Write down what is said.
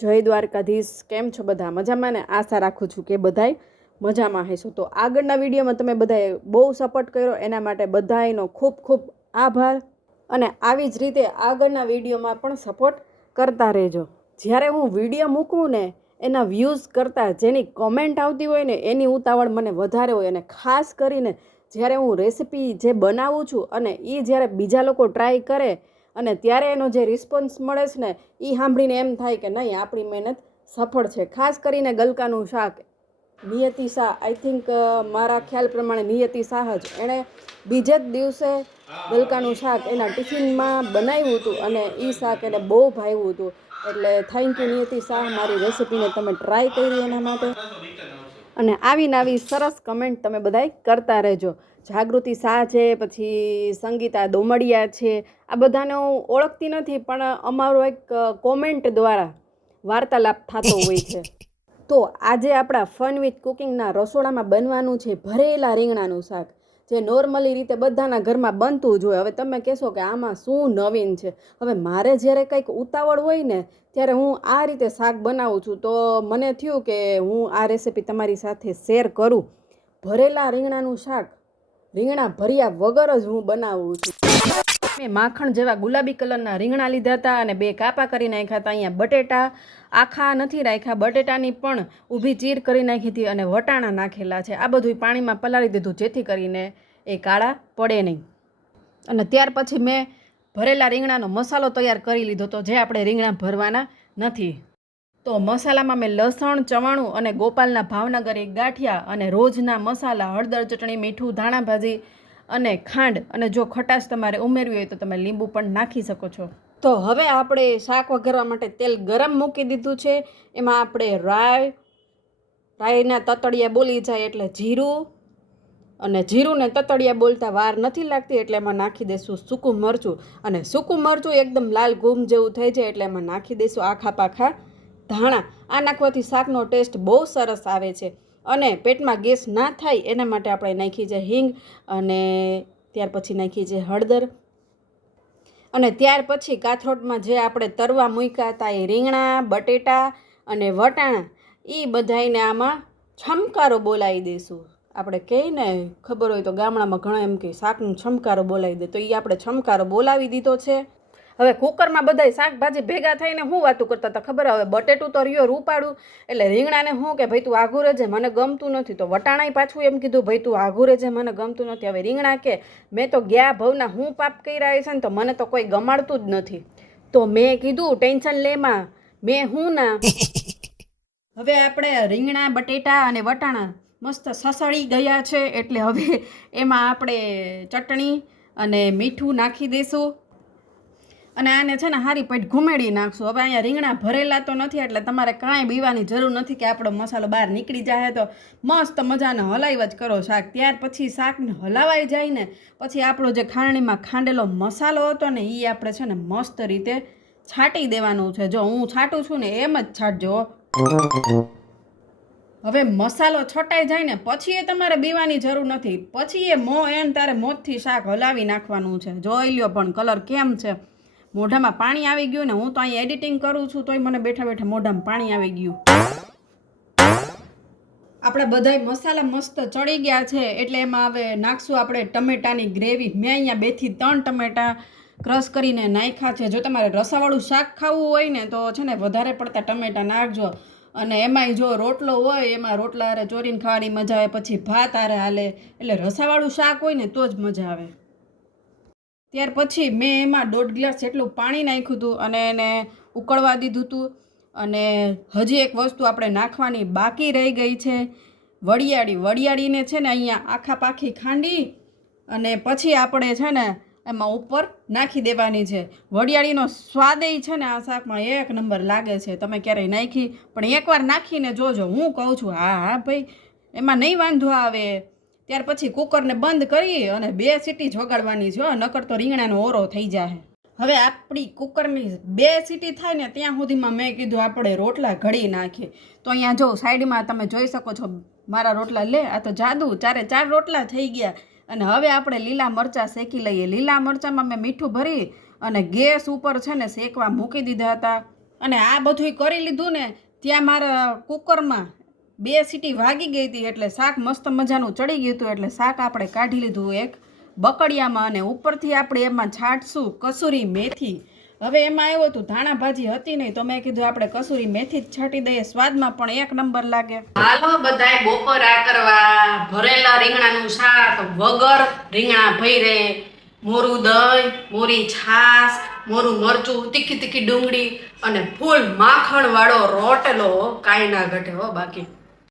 જય દ્વારકાધીશ, કેમ છો બધા? મજામાં ને? આશા રાખું છું કે બધાય મજામાં હશો. તો આગળના વિડીયોમાં તમે બધાએ બહુ સપોર્ટ કર્યો, એના માટે બધાયનો ખૂબ ખૂબ આભાર. અને આવી જ રીતે આગળના વિડીયોમાં પણ સપોર્ટ કરતા રહેજો. જ્યારે હું વીડિયો મૂકું ને, એના વ્યૂઝ કરતાં, જેની કોમેન્ટ આવતી હોય ને, એની ઉતાવળ મને વધારે હોય. અને ખાસ કરીને જ્યારે હું રેસીપી જે બનાવું છું, અને એ જ્યારે બીજા લોકો ટ્રાય કરે અને ત્યારે એનો જે રિસ્પોન્સ મળે છે ને એ સાંભળીને એમ થાય કે નહીં, આપણી મહેનત સફળ છે. ખાસ કરીને ગલકાનું શાક. નિયતિ શાહ આઈ થિંક મારા ખ્યાલ પ્રમાણે નિયતિ શાહ જ. એણે બીજે જ દિવસે ગલકાનું શાક એના ટિફિનમાં બનાવ્યું હતું અને એ શાક એને બહુ ભાવ્યું હતું. એટલે થેન્ક યુ નિયતિ શાહ, મારી રેસીપીને તમે ટ્રાય કરી એના માટે. અને આવીને આવી સરસ કમેન્ટ તમે બધાય કરતા રહેજો. જાગૃતિ શાહ છે પછી સંગીતા દોમડિયા છે આ બધાને હું ઓળખતી નથી પણ અમારો એક કોમેન્ટ દ્વારા વાર્તાલાપ થતો હોય છે. તો આજે આપણા ફન વિથ કુકિંગના રસોડામાં બનવાનું છે ભરેલા રીંગણાનું શાક જે નોર્મલી રીતે બધાના ઘરમાં બનતું જ હોય. હવે તમે કહેશો કે આમાં શું નવીન છે? હવે મારે જ્યારે કંઈક ઉતાવળ હોય ને ત્યારે હું આ રીતે શાક બનાવું છું. તો મને થયું કે હું આ રેસીપી તમારી સાથે શેર કરું. ભરેલા રીંગણાનું શાક રીંગણા ભર્યા વગર જ હું બનાવું છું. મેં માખણ જેવા ગુલાબી કલરના રીંગણા લીધા હતા અને બે કાપા કરી નાખ્યા હતા. અહીંયા બટેટા આખા નથી રાખ્યા. બટેટાની પણ ઊભી ચીર કરી નાખી હતી અને વટાણા નાખેલા છે. આ બધું પાણીમાં પલાળી દીધું, જેથી કરીને એ કાળા પડે નહીં. અને ત્યાર પછી મેં ભરેલા રીંગણાનો મસાલો તૈયાર કરી લીધો તો જે આપણે રીંગણા ભરવાના નથી. તો મસાલામાં મેં લસણ, ચવાણું અને ગોપાલના ભાવનગર એક ગાંઠિયા અને રોજના મસાલા, હળદર, ચટણી, મીઠું ધાણા ભાજી અને ખાંડ. અને જો ખટાશ તમારે ઉમેરવી હોય તો તમે લીંબુ પણ નાખી શકો છો. તો હવે આપણે શાક વઘારવા માટે તેલ ગરમ મૂકી દીધું છે. એમાં આપણે રાય રાયના તતડિયા બોલી જાય એટલે જીરું અને જીરુંને તતળિયા બોલતા વાર નથી લાગતી એટલે એમાં નાખી દઈશું સૂકું મરચું. અને સૂકું મરચું એકદમ લાલ ગુમ જેવું થઈ જાય એટલે એમાં નાખી દઈશું આખા પાખા. ધાણા આ નાખવાથી શાકનો ટેસ્ટ બહુ સરસ આવે છે અને પેટમાં ગેસ ના થાય એના માટે આપણે નાખી છે હિંગ અને ત્યાર પછી નાખી છે હળદર. અને ત્યાર પછી કાથરોટમાં જે આપણે તરવા મૂક્યા હતા એ રીંગણા, બટેટા અને વટાણા એ બધાને આમાં છમકારો બોલાવી દઈશું આપણે કહીએ ને ખબર હોય તો ગામડામાં ઘણા એમ કે શાકનું છમકારો બોલાવી દે, તો એ આપણે છમકારો બોલાવી દીધો છે. હવે કુકરમાં બધાય શાકભાજી ભેગા થઈને હું વાતું કરતા હતા ખબર હવે બટેટું તો રહ્યો રૂપાડું એટલે રીંગણાને હું કે ભાઈ તું આઘું રહેજે મને ગમતું નથી. તો વટાણાય પાછું એમ કીધું ભાઈ તું આઘું રહેજે મને ગમતું નથી. હવે રીંગણા કે મેં તો ગયા ભવના હું પાપ કર્યા છે ને તો મને તો કોઈ ગમાડતું જ નથી. તો મેં કીધું ટેન્શન લેમાં મેં હું ના? હવે આપણે રીંગણા બટેટા અને વટાણા મસ્ત સસળી ગયા છે એટલે હવે એમાં આપણે ચટણી અને મીઠું નાખી દઈશું અને આને છે ને હારી પેટ ઘુમેડી નાખશું. હવે અહીંયા રીંગણા ભરેલા તો નથી, એટલે તમારે કાંઈ બીવાની જરૂર નથી કે આપણો મસાલો બહાર નીકળી જાય તો મસ્ત મજાને હલાવ્યા જ કરો શાક. ત્યાર પછી શાકને હલાવાઈ જાય ને પછી આપણો જે ખાંડણીમાં ખાંડેલો મસાલો હતો ને એ આપણે છે ને મસ્ત રીતે છાંટી દેવાનું છે. જો હું છાંટું છું ને, એમ જ છાંટજો. હવે મસાલો છટાઈ જાય ને, પછી એ તમારે બીવાની જરૂર નથી. પછી એ મો, એન તારે મોતથી શાક હલાવી નાખવાનું છે. જોઈ લ્યો પણ કલર કેમ છે. મોઢામાં પાણી આવી ગયું ને હું તો અહીં એડિટિંગ કરું છું તોય મને બેઠા બેઠા મોઢામાં પાણી આવી ગયું. આપણે બધાય મસાલા મસ્ત ચડી ગયા છે. એટલે એમાં હવે નાખશું આપણે ટમેટાની ગ્રેવી. મેં અહીંયા બેથી ત્રણ ટમેટા ક્રશ કરીને નાખ્યા છે. જો તમારે રસાવાળું શાક ખાવું હોય ને તો છે ને વધારે પડતા ટમેટા નાખજો. અને એમાંય જો રોટલો હોય, એમાં રોટલા હારે ચોરીને ખાવાની મજા આવે, પછી ભાત હારે હાલે. એટલે રસાવાળું શાક હોય ને તો જ મજા આવે. ત્યાર પછી મેં એમાં દોઢ ગ્લાસ જેટલું પાણી નાખ્યું હતું અને એને ઉકળવા દીધું હતું. અને હજી એક વસ્તુ આપણે નાખવાની બાકી રહી ગઈ છે. વડિયાળી. વડિયાળીને છે ને અહીંયા આખા પાખી ખાંડી અને પછી આપણે છે ને એમાં ઉપર નાખી દેવાની છે. વડિયાળીનો સ્વાદેય છે ને આ શાકમાં એક નંબર લાગે છે. તમે ક્યારેય નાખી, પણ એકવાર નાખીને જોજો. હું કહું છું, હા હા, ભાઈ, એમાં નહીં વાંધો આવે. ત્યાર પછી કુકરને બંધ કરી અને બે સીટી જ વગાડવાની છે નકર તો રીંગણાનો ઓરો થઈ જાય હવે આપણી કુકરની બે સીટી થાય ને ત્યાં સુધીમાં મેં કીધું આપણે રોટલા ઘડી નાખીએ. તો અહીંયા જો સાઈડમાં તમે જોઈ શકો છો, મારા રોટલા લે, આ તો જાદુ, ચારે ચાર રોટલા થઈ ગયા. અને હવે આપણે લીલા મરચાં શેકી લઈએ. લીલા મરચાંમાં મેં મીઠું ભરી અને ગેસ ઉપર છે ને શેકવા મૂકી દીધા હતા. અને આ બધુંય કરી લીધું ને, ત્યાં મારા કુકરમાં બે સીટી વાગી ગઈ હતી એટલે શાક મસ્ત મજાનું ચડી ગયું હતું એટલે શાક આપણે કાઢી લીધું એક બકડિયામાં અને ઉપરથી આપણે એમાં છાંટશું કસૂરી મેથી. હવે એમાં આવ્યું હતું, ધાણા ભાજી હતી નહીં, તો મેં કીધું આપણે કસૂરી મેથી જ છાંટી દઈએ. સ્વાદમાં પણ એક નંબર લાગે. હાલો બધાય આ કરવા ભરેલા રીંગણાનું શાક, વગર રીંગણા ભૈરે મોરું દહીં, મોરી છાશ, મોરું મરચું, તીખી તીખી ડુંગળી અને ફૂલ માખણ વાળો રોટલો કાંઈ ના ઘટે હો બાકી.